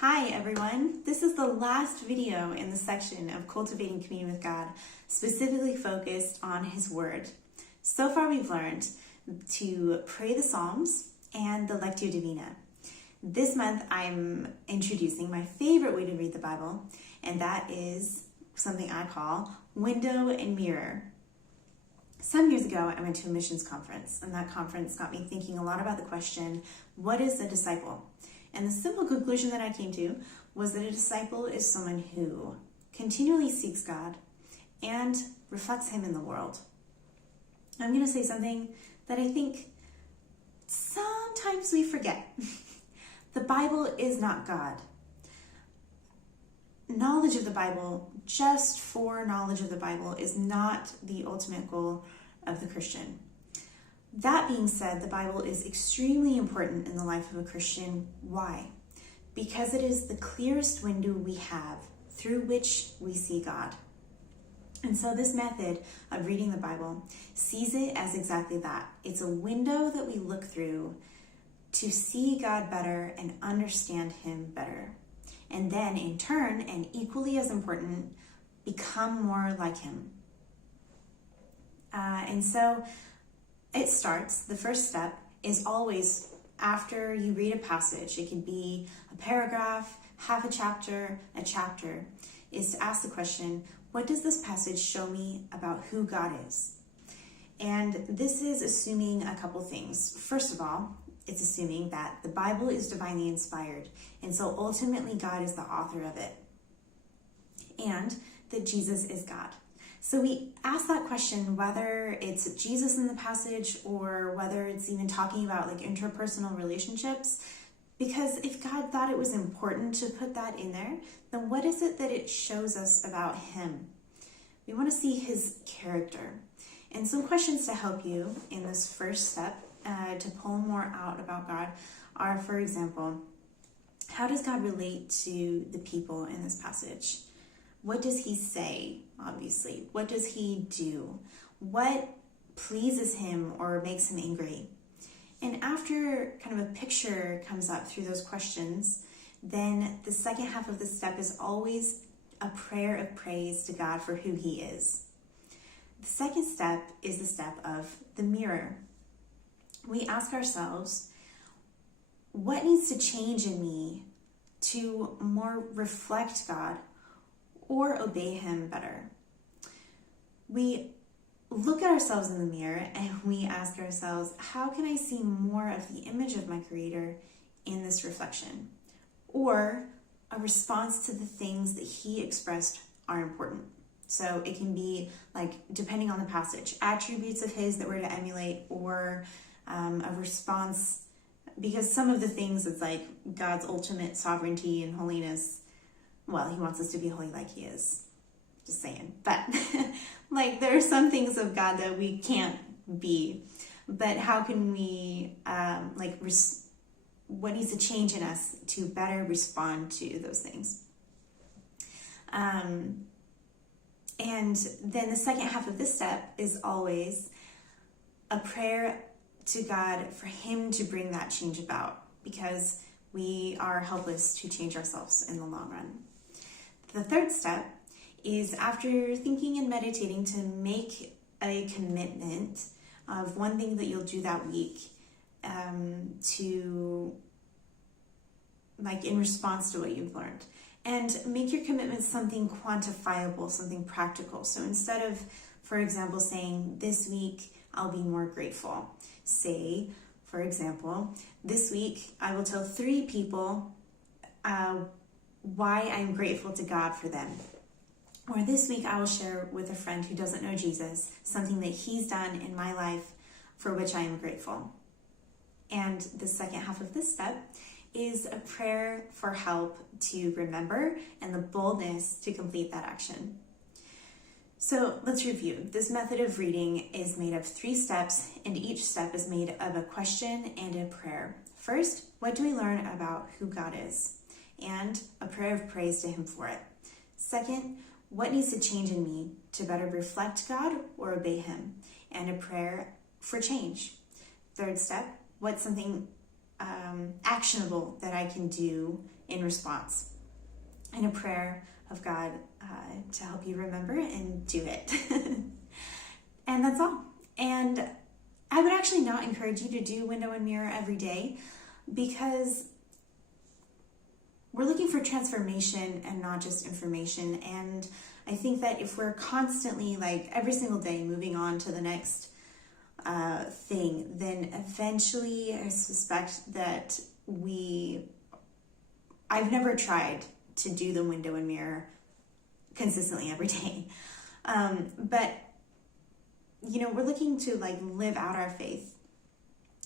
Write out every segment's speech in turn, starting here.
Hi everyone, this is the last video in the section of Cultivating Communion with God, specifically focused on His Word. So far we've learned to pray the Psalms and the Lectio Divina. This month I'm introducing my favorite way to read the Bible, and that is something I call window and mirror. Some years ago I went to a missions conference, and that conference got me thinking a lot about the question, what is a disciple? And the simple conclusion that I came to was that a disciple is someone who continually seeks God and reflects Him in the world. I'm going to say something that I think sometimes we forget. The Bible is not God. Knowledge of the Bible, just for knowledge of the Bible, is not the ultimate goal of the Christian. That being said, the Bible is extremely important in the life of a Christian. Why? Because it is the clearest window we have through which we see God. And so this method of reading the Bible sees it as exactly that. It's a window that we look through to see God better and understand Him better. And then in turn, and equally as important, become more like Him. And so it starts, the first step is always after you read a passage. It can be a paragraph, half a chapter, is to ask the question, what does this passage show me about who God is? And this is assuming a couple things. First of all, it's assuming that the Bible is divinely inspired, and so ultimately God is the author of it, and that Jesus is God. So we ask that question whether it's Jesus in the passage or whether it's even talking about like interpersonal relationships, because if God thought it was important to put that in there, then what is it that it shows us about Him? We want to see His character. And some questions to help you in this first step to pull more out about God are, for example, how does God relate to the people in this passage? What does He say, obviously? What does He do? What pleases Him or makes Him angry? And after kind of a picture comes up through those questions, then the second half of the step is always a prayer of praise to God for who He is. The second step is the step of the mirror. We ask ourselves, what needs to change in me to more reflect God or obey Him better? We look at ourselves in the mirror and we ask ourselves, how can I see more of the image of my Creator in this reflection? Or a response to the things that He expressed are important. So it can be like, depending on the passage, attributes of His that we're to emulate, or a response, because some of the things, it's like God's ultimate sovereignty and holiness. Well, He wants us to be holy like He is. Just saying. But like there are some things of God that we can't be. But how can we, what needs to change in us to better respond to those things? And then the second half of this step is always a prayer to God for Him to bring that change about, because we are helpless to change ourselves in the long run. The third step is, after thinking and meditating, to make a commitment of one thing that you'll do that week to, like, in response to what you've learned. And make your commitment something quantifiable, something practical. So instead of, for example, saying, this week I'll be more grateful, say, for example, this week I will tell 3 people why I'm grateful to God for them. Or this week I will share with a friend who doesn't know Jesus something that He's done in my life for which I am grateful. And the second half of this step is a prayer for help to remember and the boldness to complete that action. So let's review. This method of reading is made of 3 steps, and each step is made of a question and a prayer. First, what do we learn about who God is? And a prayer of praise to Him for it. Second, what needs to change in me to better reflect God or obey Him? And a prayer for change. Third step, what's something actionable that I can do in response, and a prayer of God to help you remember and do it. And that's all. And I would actually not encourage you to do window and mirror every day, because we're looking for transformation and not just information. And I think that if we're constantly, like every single day, moving on to the next thing, then eventually I suspect that I've never tried to do the window and mirror consistently every day. But, we're looking to like live out our faith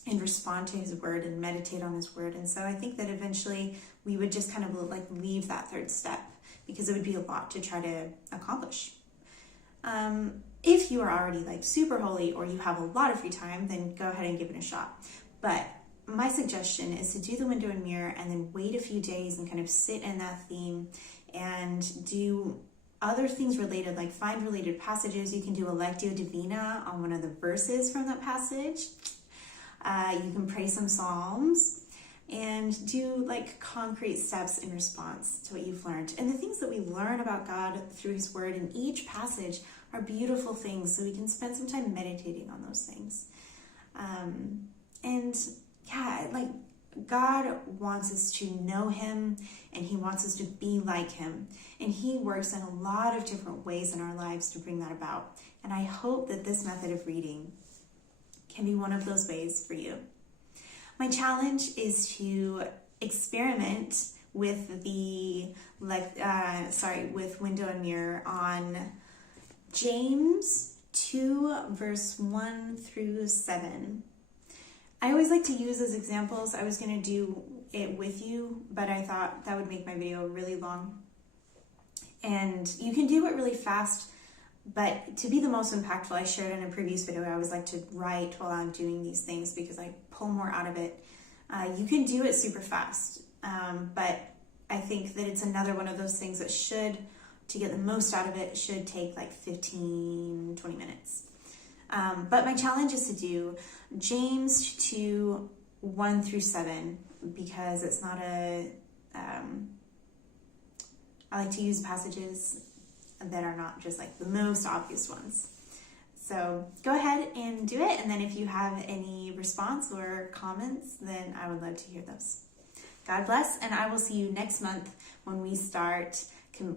and respond to his word and meditate on his word. And so I think that eventually we would just kind of like leave that third step, because it would be a lot to try to accomplish. If you are already like super holy, or you have a lot of free time, then go ahead and give it a shot. But my suggestion is to do the window and mirror and then wait a few days and kind of sit in that theme and do other things related, like find related passages. You can do a Lectio Divina on one of the verses from that passage. You can pray some Psalms and do like concrete steps in response to what you've learned. And the things that we learn about God through his word in each passage are beautiful things, so we can spend some time meditating on those things. And yeah, like God wants us to know him, and he wants us to be like him. And he works in a lot of different ways in our lives to bring that about. And I hope that this method of reading can be one of those ways for you. My challenge is to experiment with with window and mirror on James 2 verse 1 through 7. I always like to use as examples. I was going to do it with you, but I thought that would make my video really long. And you can do it really fast, but to be the most impactful, I shared in a previous video, I always like to write while I'm doing these things because I pull more out of it. You can do it super fast, but I think that it's another one of those things that to get the most out of it, should take like 15, 20 minutes. But my challenge is to do James 2, 1 through 7, because it's not I like to use passages that are not just like the most obvious ones. So go ahead and do it. And then if you have any response or comments, then I would love to hear those. God bless. And I will see you next month when we start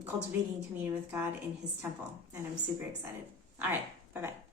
cultivating communion with God in his temple. And I'm super excited. All right. Bye-bye.